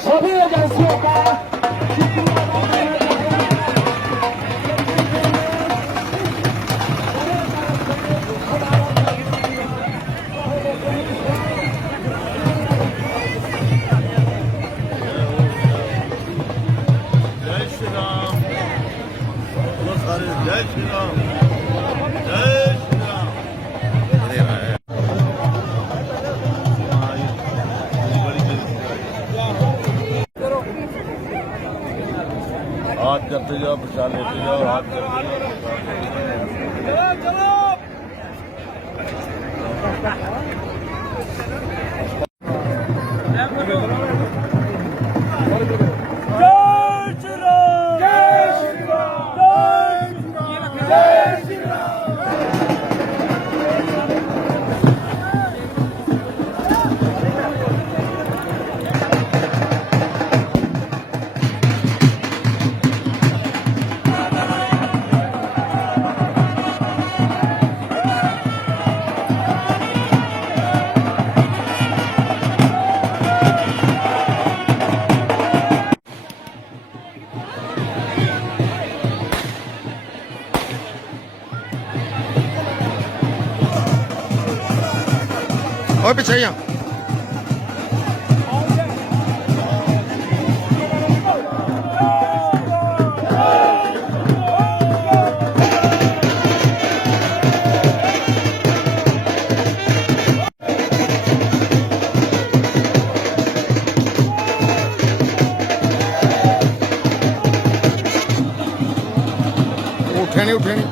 सभी एजेंसियों का जय श्री राम। जय श्री राम। जय श्री राम। हाथ करते जाओ, प्रसाद लेते जाओ, हाथ करते जाओ। और पीछे यहाँ उठे नहीं उठे नहीं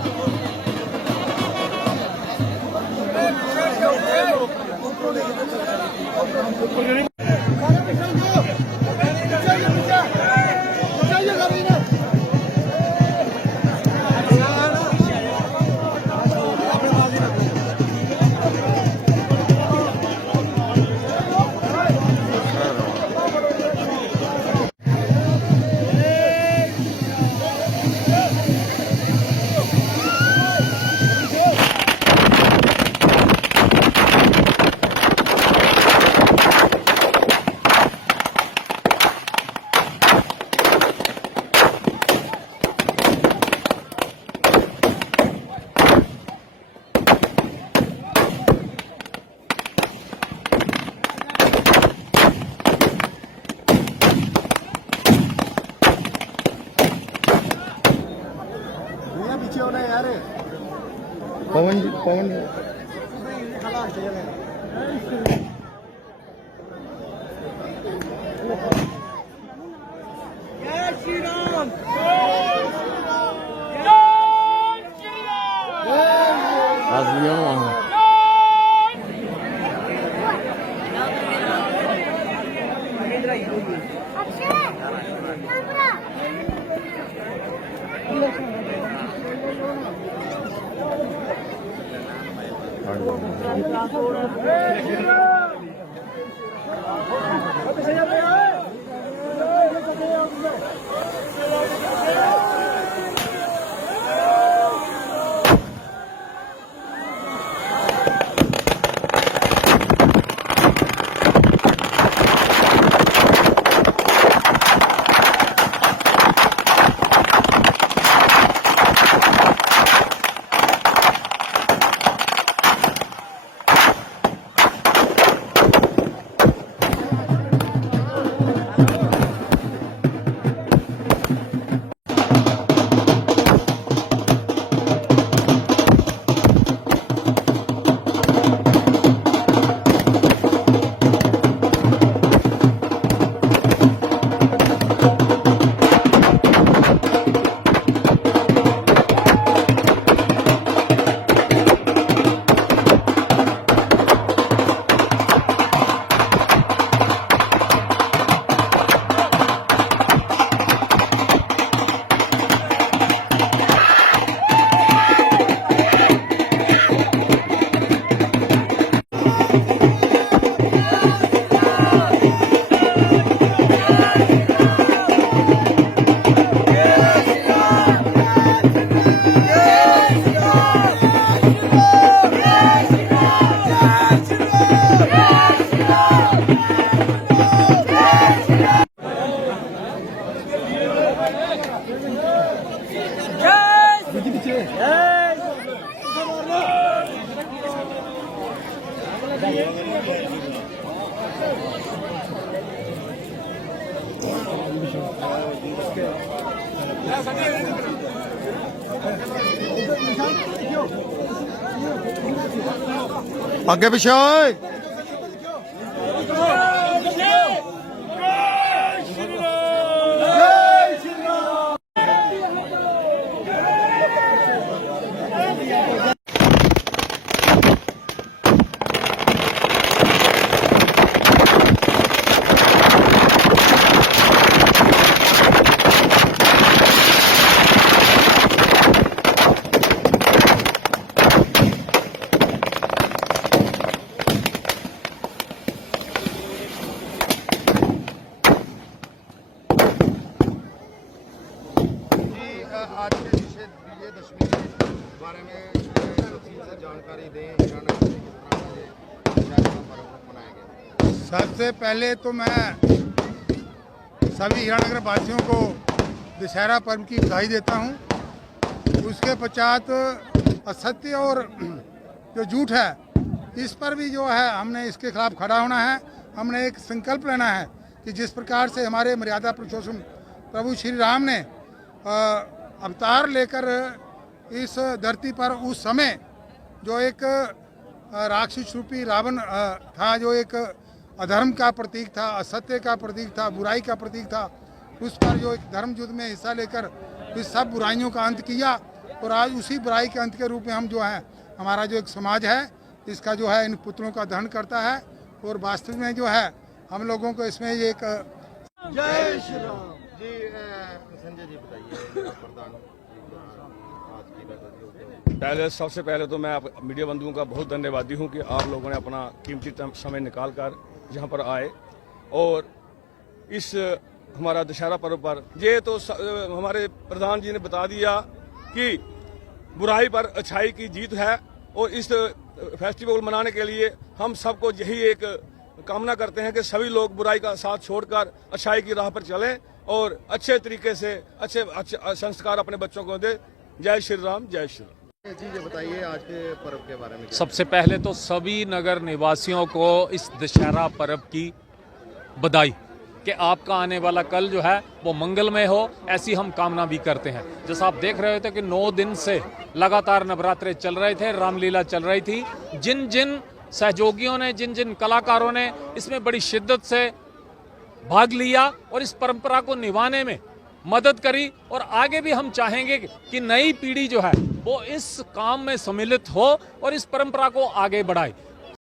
पवन जी पवन जी जय श्री राम। आगे पीछे ओए। आज के विजयदशमी के बारे में तफसील से जानकारी दें। हीरानगर में किस तरह से दशहरा का पर्व मनाया गया? सबसे पहले तो मैं सभी हीरानगर वासियों को दशहरा पर्व की बधाई देता हूं। उसके पश्चात असत्य और जो झूठ है इस पर भी जो है हमने इसके खिलाफ खड़ा होना है। हमने एक संकल्प लेना है कि जिस प्रकार से हमारे मर्यादा पुरुषोत्तम प्रभु श्री राम ने अवतार लेकर इस धरती पर उस समय जो एक राक्षस रूपी रावण था, जो एक अधर्म का प्रतीक था, असत्य का प्रतीक था, बुराई का प्रतीक था, उस पर जो एक धर्म युद्ध में हिस्सा लेकर इस सब बुराइयों का अंत किया। और आज उसी बुराई के अंत के रूप में हम जो है हमारा जो एक समाज है इसका जो है इन पुतलों का दहन करता है। और वास्तव में जो है हम लोगों को इसमें एक जय श्री राम। जी संजय जी बताइए, प्रधान आज की बैठक। सबसे पहले तो मैं आप मीडिया बंधुओं का बहुत धन्यवादी हूं कि आप लोगों ने अपना कीमती समय निकाल कर यहाँ पर आए और इस हमारा दशहरा पर्व पर ये तो हमारे प्रधान जी ने बता दिया कि बुराई पर अच्छाई की जीत है। और इस फेस्टिवल मनाने के लिए हम सबको यही एक कामना करते हैं कि सभी लोग बुराई का साथ छोड़कर अच्छाई की राह पर चलें और अच्छे तरीके से अच्छे संस्कार अपने बच्चों को दें। जय श्री राम, जय श्री राम। जी ये बताइए आज के पर्व के बारे में। सबसे पहले तो सभी नगर निवासियों को इस दशहरा पर्व की बधाई कि आपका आने वाला कल जो है वो मंगलमय हो, ऐसी हम कामना भी करते हैं। जैसा आप देख रहे थे कि 9 दिन से लगातार नवरात्रे चल रहे थे, रामलीला चल रही थी। जिन जिन सहयोगियों ने, जिन जिन कलाकारों ने इसमें बड़ी शिद्दत से भाग लिया और इस परंपरा को निभाने में मदद करी, और आगे भी हम चाहेंगे कि नई पीढ़ी जो है वो इस काम में सम्मिलित हो और इस परंपरा को आगे बढ़ाए।